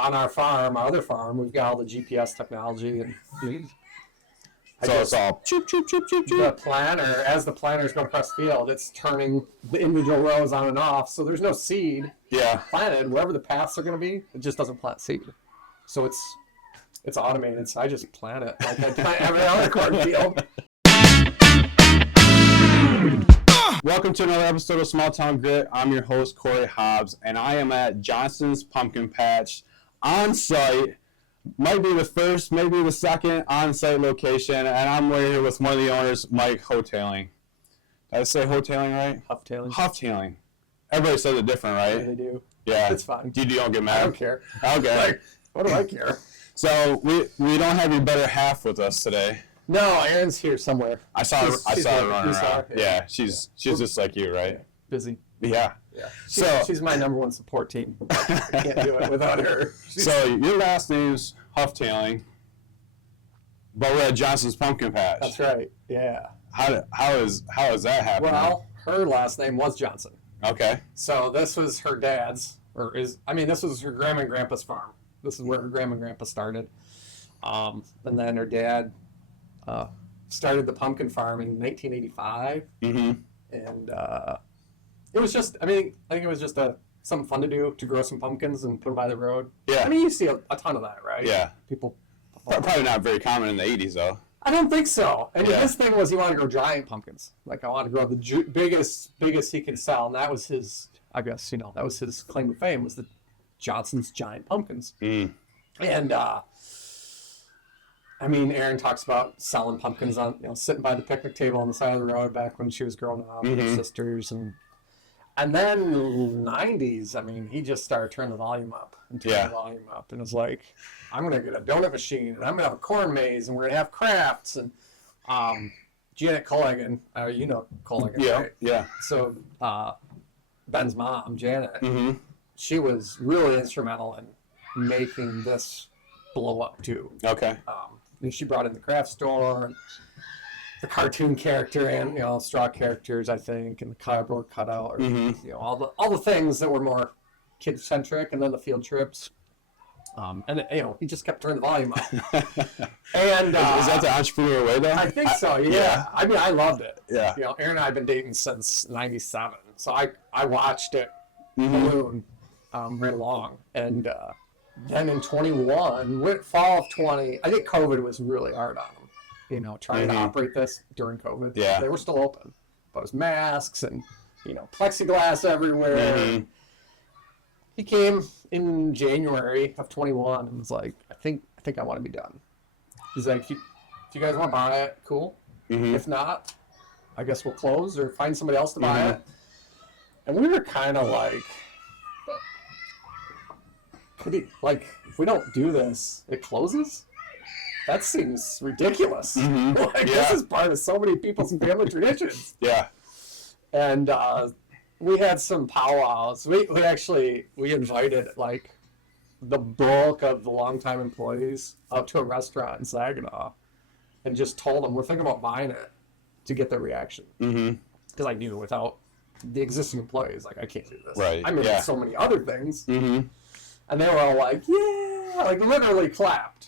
on our farm, our other farm, we've got all the GPS technology, and it's all choop, choop, choop, choop, choop. The planter, as the planters go across the field, it's turning the individual rows on and off, so there's no seed planted. Wherever the paths are going to be, it just doesn't plant seed. So it's automated, so I just plant it like I plant every other cornfield. Welcome to another episode of Small Town Grit. I'm your host, Corey Haubs, and I am at Johnson's Pumpkin Patch on site. Might be the first, maybe the second on-site location, and I'm right here with one of the owners, Mike Houghtling. Did I say Houghtaling right? Houghtaling. Houghtaling. Everybody says it different, right? Yeah, they do. Yeah. It's fine. You don't get mad? I don't care. Okay. Like, what do I care? So we don't have your better half with us today. No, Erin's here somewhere. I saw her running around. Yeah, she's just like you, right? Yeah. Busy. Yeah. She's my number one support team. I can't do it without her. So your last name's Houghtaling, but we're at Johnson's Pumpkin Patch. That's right. Yeah. How is that happening? Well, her last name was Johnson. Okay. So this was her dad's, this was her grandma and grandpa's farm. This is where her grandma and grandpa started. And then her dad started the pumpkin farm in 1985. Mm-hmm. And it was just, I think it was just something fun to do, to grow some pumpkins and put them by the road. Yeah. I mean, you see a ton of that, right? Yeah. People. Probably not very common in the 80s, though. I don't think so. And his thing was he wanted to grow giant pumpkins. Like, I want to grow the biggest he could sell. And that was his, I guess, that was his claim to fame, was the Johnson's giant pumpkins. Mm. And, Erin talks about selling pumpkins on, sitting by the picnic table on the side of the road back when she was growing up with her sisters. And then in the 90s, he just started turning the volume up. And it was like, I'm going to get a donut machine, and I'm going to have a corn maze, and we're going to have crafts. And Janet Culligan, Culligan, right? Yeah. So Ben's mom, Janet, mm-hmm. she was really instrumental in making this blow up, too. Okay. She brought in the craft store, and the cartoon character, and straw characters, I think, and the cardboard cutout, or all the things that were more kid centric, and then the field trips. He just kept turning the volume up. And is that the entrepreneur way, though? I think so. Yeah. I loved it. Yeah. Erin and I have been dating since '97, so I watched it balloon right along, and then in 21, fall of 20, I think COVID was really hard on them. Trying to operate this during COVID. Yeah. They were still open, but it was masks and plexiglass everywhere. Mm-hmm. He came in January of 21 and was like, I think I want to be done. He's like, if you guys want to buy it, cool. Mm-hmm. If not, I guess we'll close or find somebody else to buy it. And we were kind of like, if we don't do this, it closes? That seems ridiculous. Mm-hmm. This is part of so many people's family traditions. Yeah. And we had some powwows. We invited the bulk of the longtime employees out to a restaurant in Saginaw and just told them we're thinking about buying it to get their reaction. Mm-hmm. Because I knew without the existing employees, I can't do this. Right. So many other things. Mm-hmm. And they were all like, yeah, literally clapped.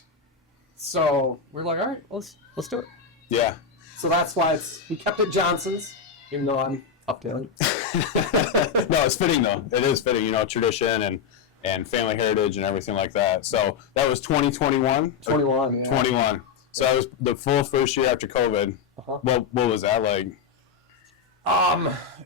So we're like, all right, let's do it. Yeah. So that's why we kept it Johnson's, even though I'm Houghtaling. No, it's fitting though. It is fitting, tradition and family heritage and everything like that. So that was 2021? 21, yeah. 21. So that was the full first year after COVID. Uh-huh. What was that like?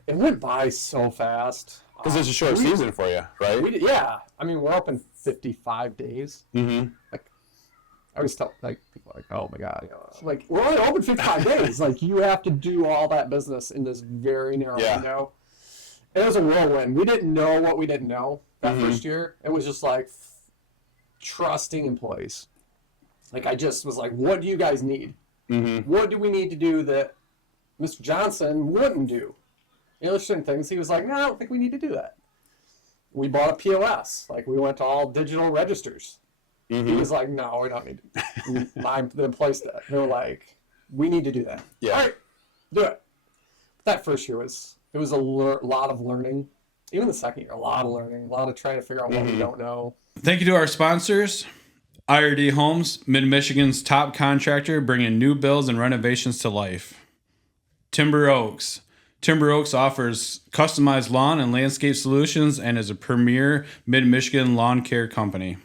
It went by so fast. Because it's a short season for you, right? We're open 55 days. Mm-hmm. I always tell people oh my god, we're only open 55 days. You have to do all that business in this very narrow window. And it was a whirlwind. We didn't know what we didn't know that first year. It was just trusting employees. I just was like, what do you guys need? Mm-hmm. What do we need to do that Mr. Johnson wouldn't do? There's certain things he was like, no, I don't think we need to do that. We bought a POS. We went to all digital registers. Mm-hmm. He was like, no, we don't need to. The employees did. They were like, we need to do that. Yeah. All right, do it. But that first year was a lot of learning. even the second year, a lot of learning, a lot of trying to figure out what we don't know. Thank you to our sponsors, IRD Homes, Mid-Michigan's top contractor, bringing new builds and renovations to life. Timber Oaks. Timber Oaks offers customized lawn and landscape solutions and is a premier Mid-Michigan lawn care company.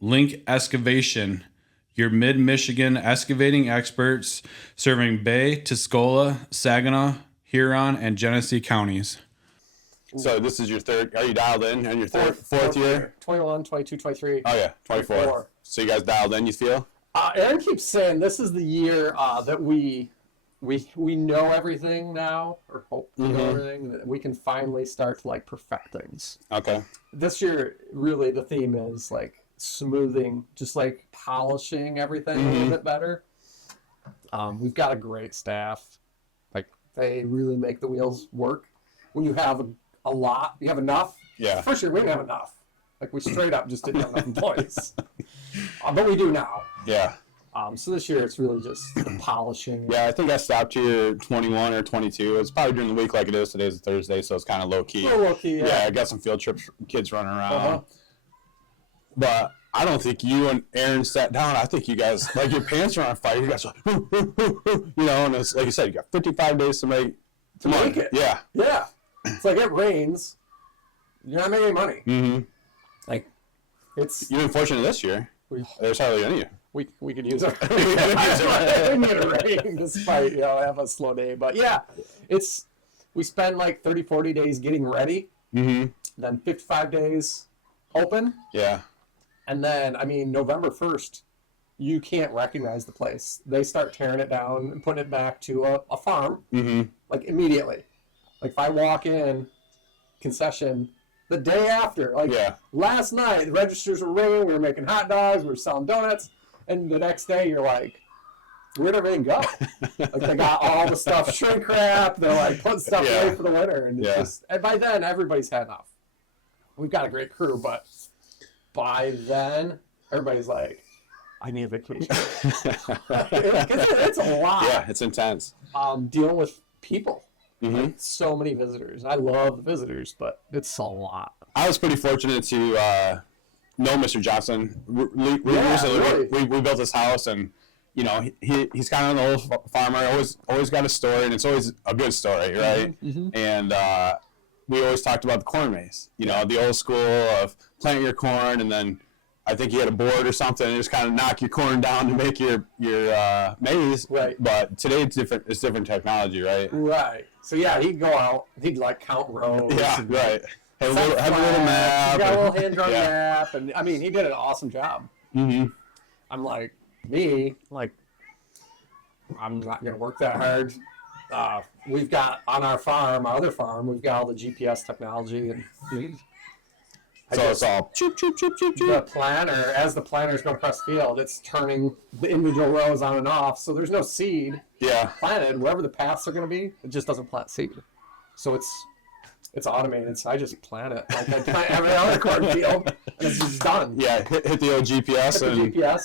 Link Excavation, your Mid-Michigan excavating experts serving Bay, Tuscola, Saginaw, Huron, and Genesee counties. So this is your third. Are you dialed in on your fourth year? 21, 22, 23. Oh yeah, 24. So you guys dialed in, you feel? Aaron keeps saying this is the year that we know everything now, or hope we know everything, that we can finally start to like perfect things. Okay. This year, really, the theme is like smoothing, just like polishing everything a little bit better. We've got a great staff. Like, they really make the wheels work. When you have a lot, you have enough. Yeah. First year, we didn't have enough. Like, we straight up just didn't have enough employees. But we do now. Yeah. So this year, it's really just polishing. Yeah, I think I stopped here 21 or 22. It's probably during the week like it is. Today's a Thursday, so it's kind of low-key. A little low-key, yeah. Yeah, I got some field trips, kids running around. But I don't think you and Aaron sat down. I think you guys, like, your pants are on fire. You guys are like, you know, and it's like you said, you got 55 days to make it. Yeah. Yeah. It's like it rains. You're not making any money. Mm-hmm. Like, it's... You've been fortunate this year. There's hardly any of you. We could use it. We need it rain despite, you know, have a slow day. But yeah, we spend like 30, 40 days getting ready. Mm-hmm. Then 55 days open. Yeah. And then, I mean, November 1st, you can't recognize the place. They start tearing it down and putting it back to a farm, like immediately. Like if I walk in, concession, the day after, like last night, the registers were ringing, we were making hot dogs, we were selling donuts, and the next day you're like, where'd everything go? Like they got all the stuff shrink wrapped, they're like putting stuff away for the winter, and it's just, and by then everybody's had enough. We've got a great crew, but by then everybody's like, I need a vacation. It's a lot. Yeah, it's intense. Dealing with people. Mm-hmm. So many visitors. I love the visitors, but it's a lot. I was pretty fortunate to know Mr. Johnson. We built this house, and you know he's kind of an old farmer. Always got a story, and it's always a good story, right? Mm-hmm. And we always talked about the corn maze. You know, the old school of plant your corn, and then I think you had a board or something, and just kind of knock your corn down to make your maze. Right. But today it's different. It's different technology, right? Right. So yeah, he'd go out. He'd like count rows. Yeah. Right. Have a little map. He got a little hand-drawn map, and I mean, he did an awesome job. Mm-hmm. I'm like, I'm not gonna work that hard. We've got on our farm, our other farm, we've got all the GPS technology, and it's all choop, choop, choop, choop, choop. The planter, as the planter's going across the field, it's turning the individual rows on and off, so there's no seed planted. Wherever the paths are going to be, it just doesn't plant seed. So it's automated, so I just plant it. Like I plant every other cornfield, and it's just done. Yeah, hit the old GPS,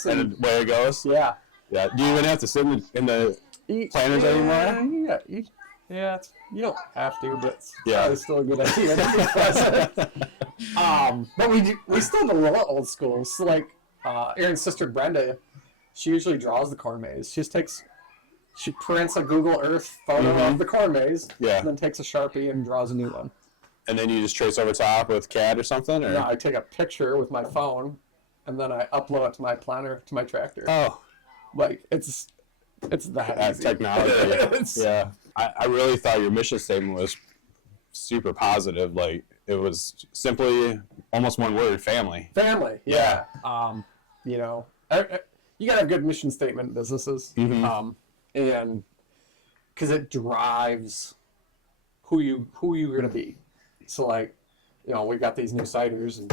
and away it goes. Yeah. Yeah. Do you even have to sit in the planters anymore? Yeah, you don't have to, but it's probably still a good idea. But we still do a little old school. So like Aaron's sister Brenda, she usually draws the corn maze. She prints a Google Earth photo of the corn maze, and then takes a Sharpie and draws a new one. And then you just trace over top with CAD or something? Or? No, I take a picture with my phone, and then I upload it to my planner, to my tractor. Oh. Like, it's that easy. Technology. Yeah. I really thought your mission statement was super positive. Like, it was simply almost one word, family. Family, yeah. You know, you got to have a good mission statement in businesses. Mm-hmm. And because it drives who you're going to be. So, like, you know, we've got these new ciders, and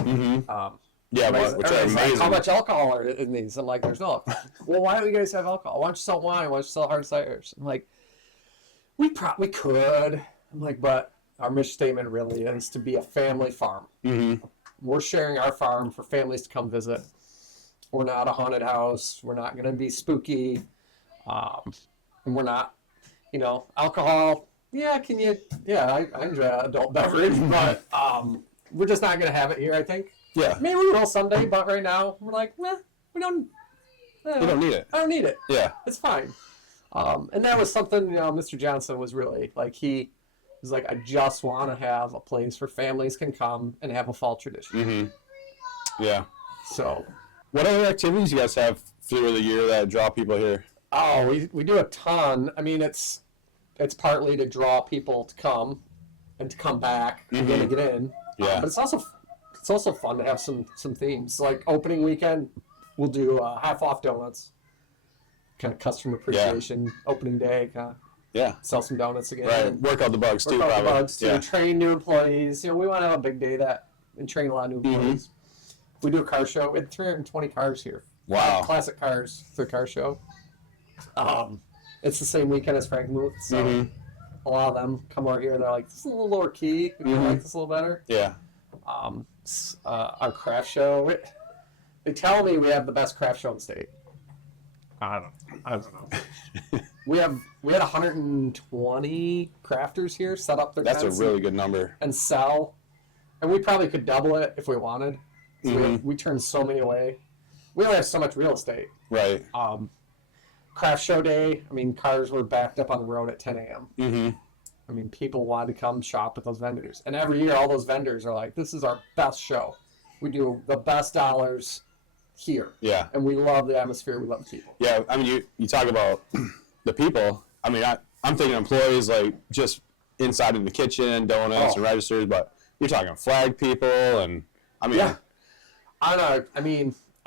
which are amazing. Like, how much alcohol are in these? I'm like, there's no alcohol. Well, why don't you guys have alcohol? Why don't you sell wine? Why don't you sell hard ciders? I'm like, we probably could. I'm like, but our mission statement really is to be a family farm. Mm-hmm. We're sharing our farm for families to come visit. We're not a haunted house. We're not going to be spooky. And we're not, you know, alcohol, yeah, can you? Yeah, I enjoy adult beverage, but we're just not gonna have it here. I think. Yeah. Maybe we will someday, but right now we're like, we don't. You don't need it. I don't need it. Yeah. It's fine. And that was something, Mr. Johnson was really like, he was like, I just want to have a place where families can come and have a fall tradition. Mm-hmm. Yeah. So, what other activities you guys have through the year that draw people here? oh, we do a ton. I mean, it's partly to draw people to come and to come back and Mm-hmm. get in. Yeah. But it's also fun to have some themes. Like opening weekend, we'll do half off donuts. Kind of customer appreciation. Opening day, kind of Yeah. sell some donuts again. Right. Work out the bugs too, Work out the probably. bugs too. Yeah. Train new employees. We want to have a big day and train a lot of new employees. We do a car show. We had 320 cars here. Wow. Classic cars for the car show. It's the same weekend as Frank Muth, so a lot of them come out here. They're like, this is a little lower key. We can like this a little better. Yeah. Our craft show. They tell me we have the best craft show in the state. I don't know. we had 120 crafters here set up their That's a tents really good number. and sell, and we probably could double it if we wanted. So we turn so many away. We only have so much real estate. Right. Craft show day. I mean, cars were backed up on the road at 10 a.m. Mm-hmm. I mean, people wanted to come shop with those vendors, and every year all those vendors are like, "This is our best show. We do the best dollars here." Yeah. And we love the atmosphere. We love the people. Yeah. I mean, you talk about the people. I mean, I'm thinking employees like just inside in the kitchen, donuts and registers, but you're talking flag people and I mean. Yeah. I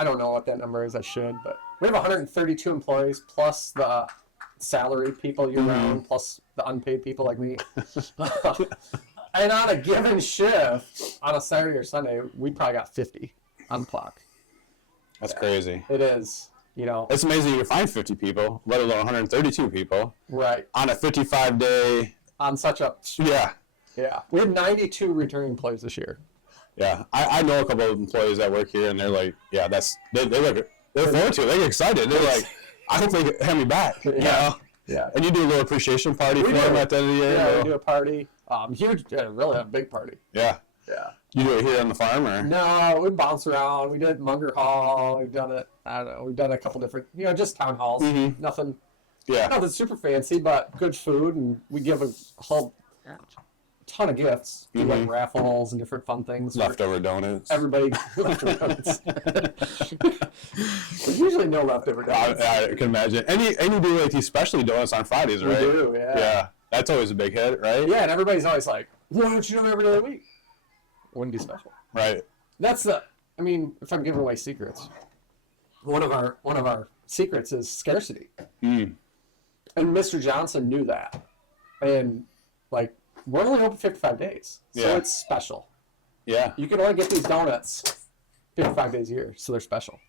don't know what that number is. I should, but we have 132 employees plus the salaried people year round, plus the unpaid people like me. And on a given shift, on a Saturday or Sunday, we probably got 50 on the clock. That's crazy. It is, It's amazing you can find 50 people, let alone 132 people. Right. On a 55-day. On such a... Yeah. Yeah. We had 92 returning employees this year. Yeah. I know a couple of employees that work here, and they're like, yeah, they're forward to it. They get excited. They're like, I hope they have me back. You know? Yeah. And you do a little appreciation party for them at the end of the year? Yeah, we do a party. Huge, really a big party. Yeah. Yeah. You do it here on the farm, or? No, we bounce around. We did Munger Hall. We've done it. I don't know. We've done a couple different, just town halls. Nothing super fancy, but good food, and we give a whole ton of gifts. Do like raffles and different fun things. Leftover donuts. Everybody leftover donuts. There's usually no leftover donuts. I can imagine. And you do like these specialty donuts on Fridays, right? We do, yeah. Yeah. That's always a big hit, right? Yeah, and everybody's always like, why don't you do it every day of the week? Wouldn't be special. Right. That's if I'm giving away secrets, one of our secrets is scarcity. And Mr. Johnson knew that. And we're only open 55 days. So it's special. Yeah. You can only get these donuts 55 days a year, so they're special.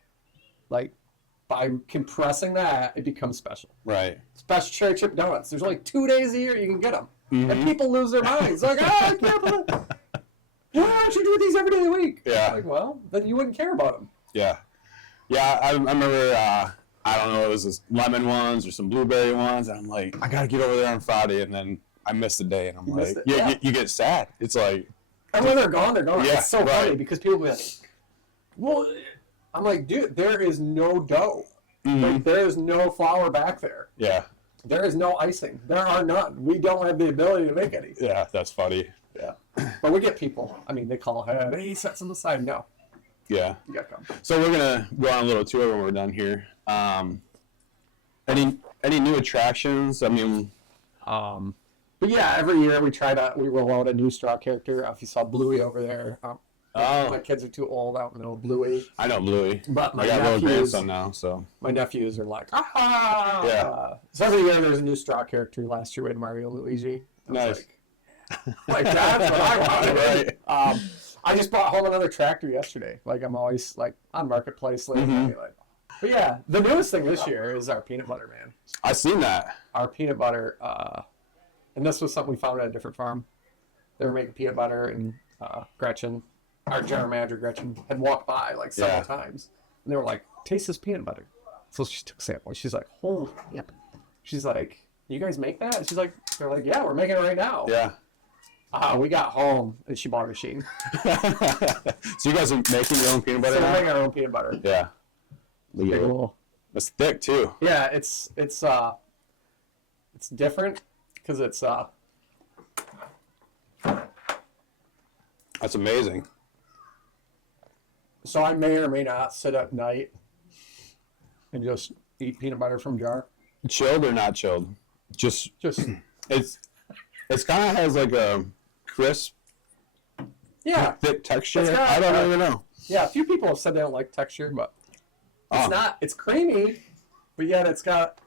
By compressing that, it becomes special. Right. Special cherry chip donuts. There's only 2 days a year you can get them. And people lose their minds. Like, I can't believe it. Why don't you do these every day of the week? Yeah. Well, then you wouldn't care about them. Yeah. Yeah, I remember, I don't know, it was this lemon ones or some blueberry ones, and I'm like, I got to get over there on Friday, and then I missed the day, and I'm like, you get sad. It's like... And when they're gone, they're gone. Yeah, it's so funny because people be like, well, I'm like, dude, there is no dough. There is no flour back there. Yeah. There is no icing. There are none. We don't have the ability to make any. Yeah, that's funny. Yeah. But we get people. I mean, they call ahead. Hey, set some aside. No. Yeah. You got to come. So we're going to go on a little tour when we're done here. Any new attractions? I mean... But yeah, every year we roll out a new straw character. If you saw Bluey over there, my kids are too old. I don't know Bluey. I know Bluey. But I got a little grandson now, so. My nephews are like, ah! Yeah. So every year there's a new straw character. Last year we had Mario and Luigi. Nice. Like that's what I wanted. Right. I just brought home another tractor yesterday. I'm always on Marketplace lately. But yeah, the newest thing this year is our peanut butter man. I seen that. Our peanut butter, and this was something we found at a different farm. They were making peanut butter, and Gretchen, our general manager Gretchen, had walked by several times, and they were like, "Taste this peanut butter." So she took a sample. She's like, "Holy yep." She's like, you guys make that? And she's like, they're like, yeah, we're making it right now. Yeah. We got home and she bought a machine. So you guys are making your own peanut butter So we're now? making our own peanut butter. Yeah. Look at Big it. little- It's thick too. Yeah, it's different because it's That's amazing. so I may or may not sit at night and just eat peanut butter from jar. Chilled or not chilled? Just it's kind of has like a crisp, Yeah, thick texture. It's got, I don't even know. yeah. A few people have said they don't like texture, but it's Oh. not. It's creamy, but yet it's got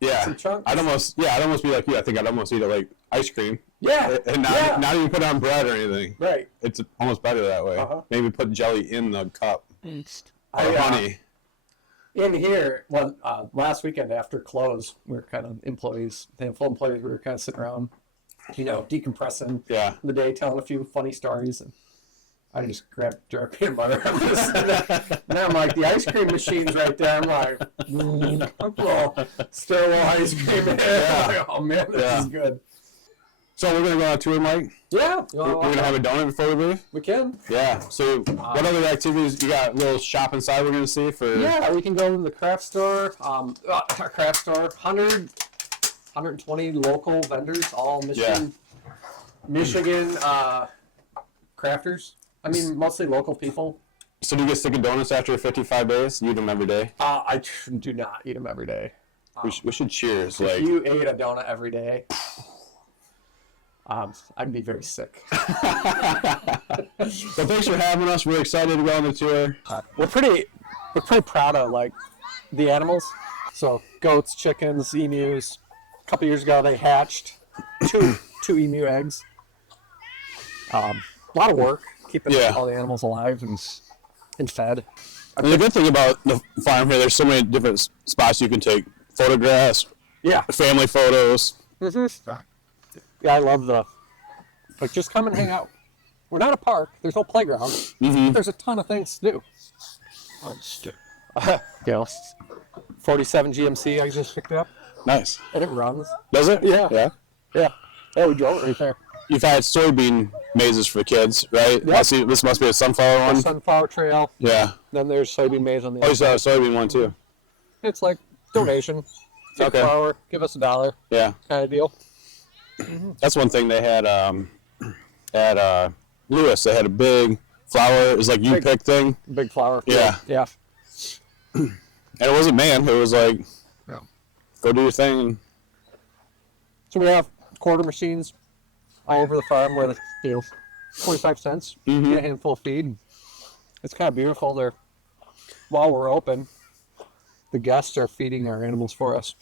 Yeah. some chunks. I'd almost be like you. I think I'd almost eat it like ice cream Yeah, and yeah. not even put it on bread or anything. Right. It's almost better that way. Uh-huh. Maybe put jelly in the cup or honey. In here, last weekend after close, we were kind of employees, full employees. We were kind of sitting around, decompressing Yeah. the day, telling a few funny stories, and I just grabbed jar of peanut butter. And I'm like, the ice cream machine's right there. I'm like, still a little ice cream in there. Yeah. I'm like, oh man, this is good. So we're gonna go on tour, Mike. Yeah, We're gonna have a donut before we leave. we can. Yeah. So what other activities you got? A little shop inside we're gonna see for. Yeah, we can go to the craft store. Our craft store, 120 local vendors, all Michigan crafters. I mean, mostly local people. So do you get stick of donuts after 55 days? You eat them every day. I do not eat them every day. We should cheers. If Like you ate a donut every day, I'd be very sick. So thanks for having us. We're excited to go on the tour. We're pretty proud of the animals. So goats, chickens, emus. A couple years ago, they hatched two emu eggs. A lot of work keeping all the animals alive and fed. And the good thing about the farm here, there's so many different spots you can take photographs, Yeah. family photos. Yeah, I love just come and hang out. We're not a park. There's no playground. There's a ton of things to do. 47 GMC I just picked up, Nice. and it runs. Does it? Yeah. Yeah. Yeah. Oh, we drove it right there. You've had soybean mazes for kids, right? Yeah. This must be a sunflower one. Sunflower Trail. Yeah. Then there's soybean maize on the Oh, you other saw a soybean one too. It's like donation. Take Okay. flour, give us $1 Yeah. kind of deal. That's one thing they had at Lewis. They had a big flower. It was like you pick thing. Big flour. Yeah. Yeah. And it wasn't man. It was like, Yeah. go do your thing. So we have quarter machines all over the farm where 25 cents. Mhm. Get a handful of feed. It's kind of beautiful. While we're open, the guests are feeding our animals for us.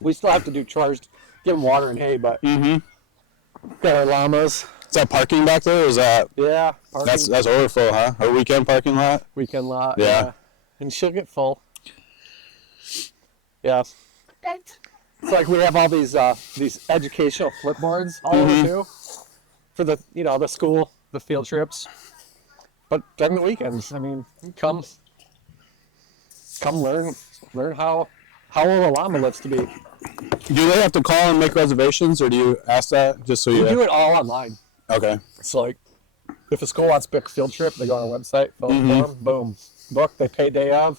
We still have to do chores, give them water and hay, but got our llamas. Is that parking back there? Or is that Yeah. Parking, that's overfull, huh? Our weekend parking lot. weekend lot. Yeah. And she'll get full. Yeah. It's like we have all these educational flipboards all over too for the the school, the field trips. But during the weekends, I mean, come learn how old a llama lives to be. Do they have to call and make reservations, or do you ask that just so you? We do it all online. Okay. It's like if a school wants to book a field trip, they go on our website, fill out the form, boom, book. They pay day of.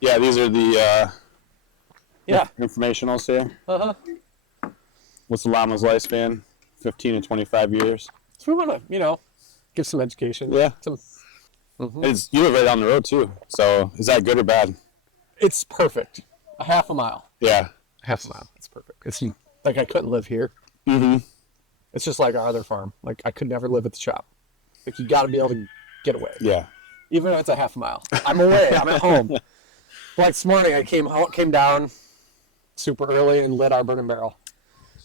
Yeah, these are the Yeah. informationals here. Uh-huh. What's the llama's lifespan? 15 to 25 years. So we want to, give some education. Yeah. Some, It's you live right down the road too. So is that good or bad? it's perfect. A half a mile. Yeah. Half a mile. It's perfect. It's like I couldn't live here. Mm-hmm. It's just like our other farm. Like I could never live at the shop. Like you got to be able to get away, Yeah. even if it's a half a mile. I'm away. I'm at home. Like this morning, I came down super early and lit our burning barrel.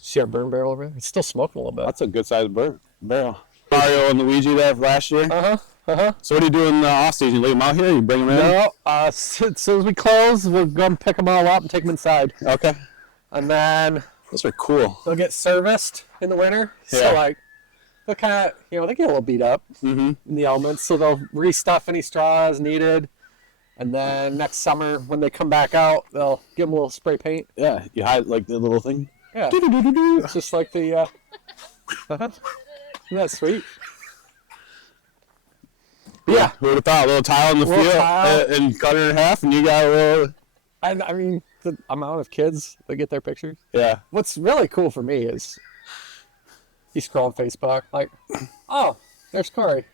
See our burn barrel over there? It's still smoking a little bit. That's a good sized barrel. Mario and Luigi there last year. Uh-huh. So what do you do in the off season? You leave them out here? You bring them in? No, as soon as we close, we'll go and pick them all up and take them inside. Okay. And then Those are cool. they'll get serviced in the winter. Yeah. So like, they'll kind of, they get a little beat up in the elements. So they'll restuff any straws needed. And then next summer, when they come back out, they'll give them a little spray paint. Yeah, you hide like the little thing. Yeah. It's just like the, isn't that sweet? Yeah. Who would have thought? A little tile in the Little field tile. and cut it in half, and you got a little. I mean, the amount of kids that get their pictures. Yeah. What's really cool for me is you scroll on Facebook, like, oh, there's Corey.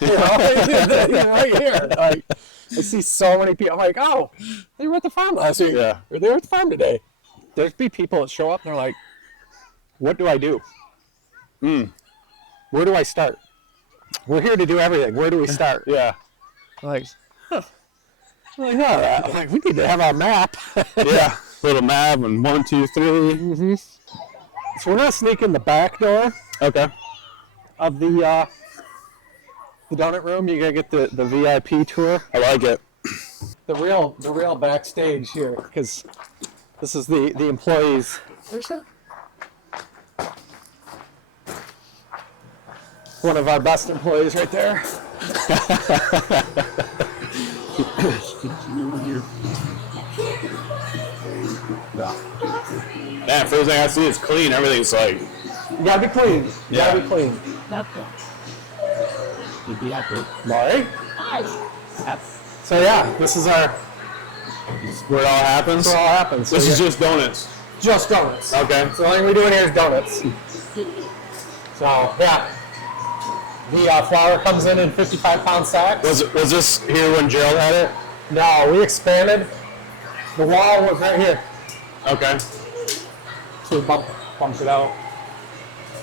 You know, right here. Like, I see so many people. I'm like, oh, they were at the farm last week. Yeah. Or they were at the farm today. There's be people that show up and they're like, what do I do? Where do I start? We're here to do everything. Where do we start? Yeah. I'm like, huh. I'm like, all right. I'm like, we need to have our map. Yeah. Little map and 1, 2, 3. So we're gonna sneak in the back door Okay. of the donut room. You gotta get the VIP tour. I like it. The real backstage here, because this is the employees. There's one of our best employees right there. Man, first thing I see is clean. Everything's like. You gotta be clean. You gotta be clean. Maury? So yeah, this is our Where it all happens. where it all happens. So This is yeah, just donuts. just donuts. Okay. So the only thing we do in here is donuts. So yeah, the flour comes in 55-pound sacks. Was this here when Gerald had it? No, we expanded. The wall was right here, Okay. so we bumped it out.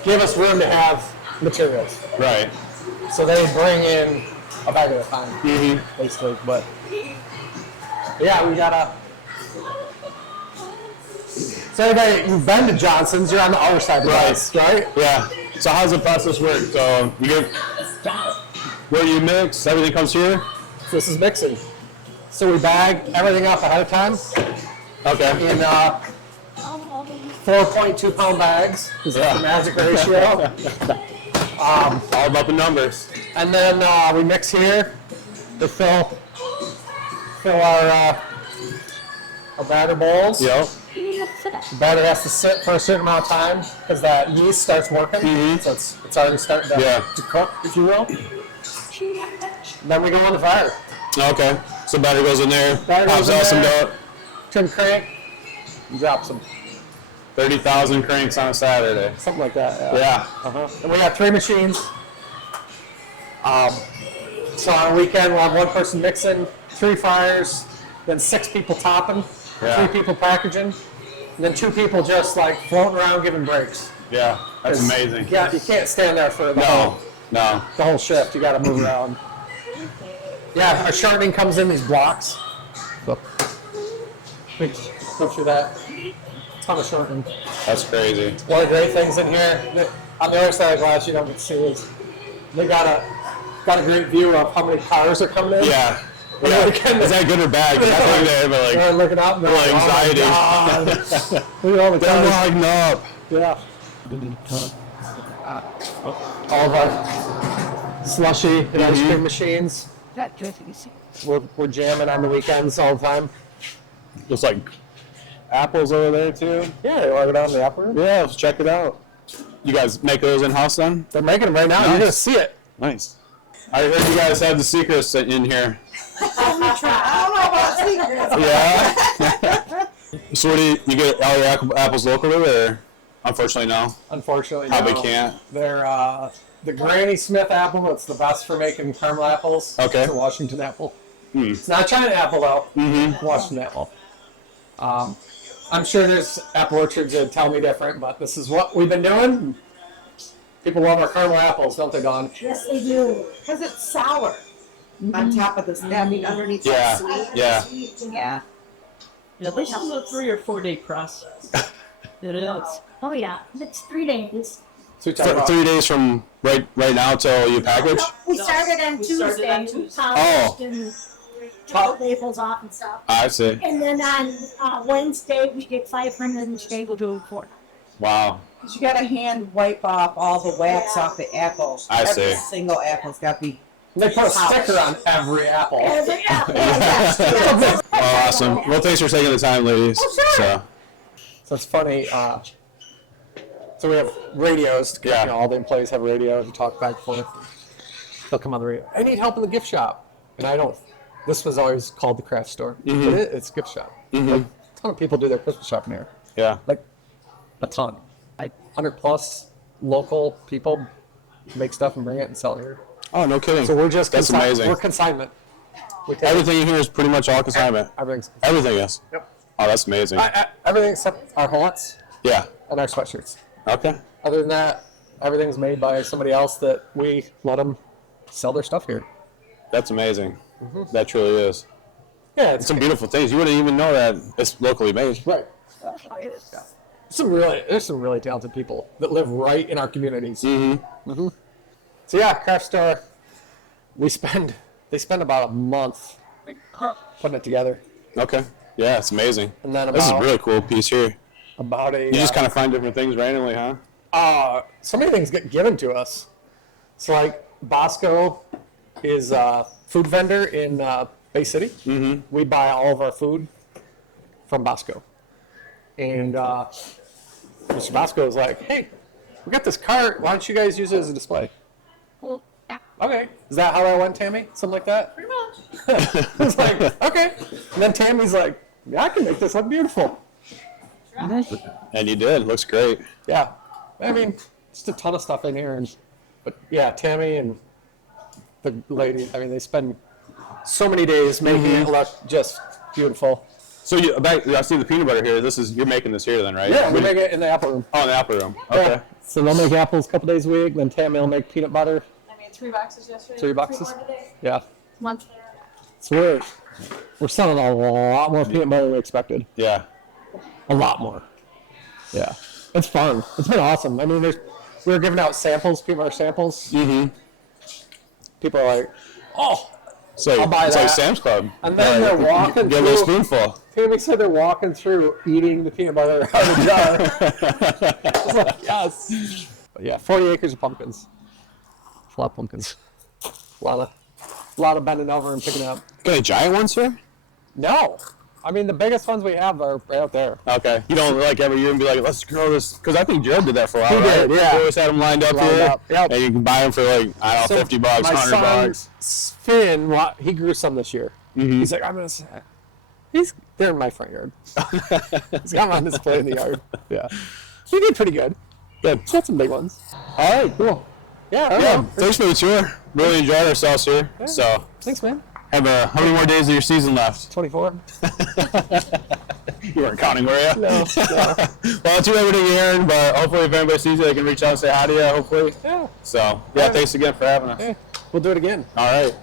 Give us room to have materials. Right. So they bring in a bag at a time, basically. But yeah, we gotta. So everybody, you've been to Johnson's. You're on the other side of the ice, right? Yeah. So how's the process work? So you get where you mix, everything comes here. This is mixing. So we bag everything up ahead of time Okay. in 4.2 pound bags. This is the magic ratio. All about the numbers. And then we mix here to fill our batter bowls. Yep. The batter has to sit for a certain amount of time because that yeast starts working. So it's already starting to cook, if you will. Then we go on the fire. Okay. So batter goes in there. Batter Pops goes in out some there. dough. Trim crank, and drop some. 30,000 cranks on a Saturday. Something like that. Yeah. And we got 3 machines. So on a weekend, we'll have 1 person mixing, 3 fryers, then 6 people topping, Yeah. 3 people packaging, and then 2 people just like floating around giving breaks. Yeah. That's amazing. Yeah, you can't stand there for No. the whole shift. You got to move around. Yeah, our shortening comes in these blocks. So, we go through that. Ton of shortening. That's crazy. One of the great things in here, on the other side of the glass you don't get to see is they got a great view of how many cars are coming in. Yeah. Yeah. Is that good or bad? 'Cause I think they have They're like looking out and they're like, anxiety. oh my God. Look at all the they're cars. lining up. Yeah. All of our slushy and ice cream machines. We're jamming on the weekends all the time. Looks like apples over there too. Yeah, they ordered on the upper. Yeah, let's check it out. You guys make those in house then? They're making them right now. You're Nice. gonna see it. Nice. I heard you guys had the secrets in here. Yeah. So what do you get all your apples locally, or unfortunately no? Unfortunately, Probably no. can't. They're the Granny Smith apple. That's the best for making caramel apples. Okay. It's a Washington apple. It's not a China apple though. Washington apple. I'm sure there's apple orchards that tell me different, but this is what we've been doing. People love our caramel apples, don't they, Dawn? Yes, they do. Because it's sour on top of the I mean, underneath Yeah, it's sweet. yeah. Yeah. Yeah, this is a 3 or 4 day process. It is. Oh yeah, it's 3 days. So we talk about 3 days from right now till you package? We started on We Tuesday. started on Tuesday. Oh. And took the labels off and stuff. I see. And then on Wednesday we did 500 and today we'll do 4. Wow. Because you got to hand wipe off all the wax off the apples. I see. Every single apple's got to be They put a sticker on every apple. Oh, awesome. Well, thanks for taking the time, ladies. So it's funny. So we have radios. Yeah. You know, all the employees have radios and talk back and forth. They'll come on the radio. I need help in the gift shop. And I don't. This was always called the craft store. But it's gift shop. Like, a ton of people do their Christmas shopping here. yeah. Like, a ton. Like, 100 plus local people make stuff and bring it and sell it here. Oh, no kidding. So we're just That's amazing. We're consignment. We take Everything in here is pretty much all consignment. Everything's Everything is. Yep. Oh, that's amazing. Everything except our hats Yeah. and our sweatshirts. Okay. Other than that, everything's made by somebody else that we let them sell their stuff here. That's amazing. That truly is. Yeah, It's some beautiful things. You wouldn't even know that it's locally made. right. There's some really talented people that live right in our communities. So yeah, craft store. They spend about a month putting it together, Okay. Yeah, it's amazing. and then This is a about really cool piece here. a You just kind of find different things randomly, huh? so many things get given to us. So like Bosco is a food vendor in Bay City. We buy all of our food from Bosco, and Mr. Bosco is like, "Hey, we got this cart. Why don't you guys use it as a display?" Okay, is that how that went, Tammy? Something like that? Pretty much. It's like, okay. And then Tammy's like, "Yeah, I can make this look beautiful." And you did. Looks great. Yeah, I mean, just a ton of stuff in here, but yeah, Tammy and the lady. I mean, they spend so many days making it look just beautiful. So I see the peanut butter here. You're making this here then, right? Yeah, we make it in the apple room. Oh, in the apple room. Okay. Yeah. So they'll make apples a couple days a week, then Tammy will make peanut butter. I made 3 boxes yesterday. 3 boxes? more today. Yeah. Once. So we're selling a lot more peanut butter than we expected. Yeah. A lot more. Yeah. It's fun. It's been awesome. I mean, we were giving out samples, peanut butter samples. People are like, "Oh." So I'll buy it's like that. Sam's Club. And then they're walking Get a little through. spoonful. Tammy said they're walking through eating the peanut butter out of the jar. I was like, yes. But yeah, 40 acres of pumpkins. A lot of pumpkins. A lot of bending over and picking up. Got any giant ones here? No. I mean, the biggest ones we have are right out there. Okay. You don't like every year and be like, let's grow this. Because I think Jared did that for a while, He right? did, yeah. We always had them lined up Lined here. up, yep. And you can buy them for like, I don't know, 50 bucks, my 100 son, bucks. Finn, he grew some this year. He's like, they're in my front yard. He's got them on display in the yard. Yeah. He did pretty good. Good. He's got some big ones. All right, cool. Yeah. Yeah, thanks for the tour. Really enjoyed ourselves here. So, Thanks, man. have how many more days of your season left? 24. You weren't counting, were you? No. Well, I'll do everything you earn, but hopefully if anybody sees you, they can reach out and say hi to you, hopefully. Yeah. So, yeah, thanks again for having us. We'll do it again. All right.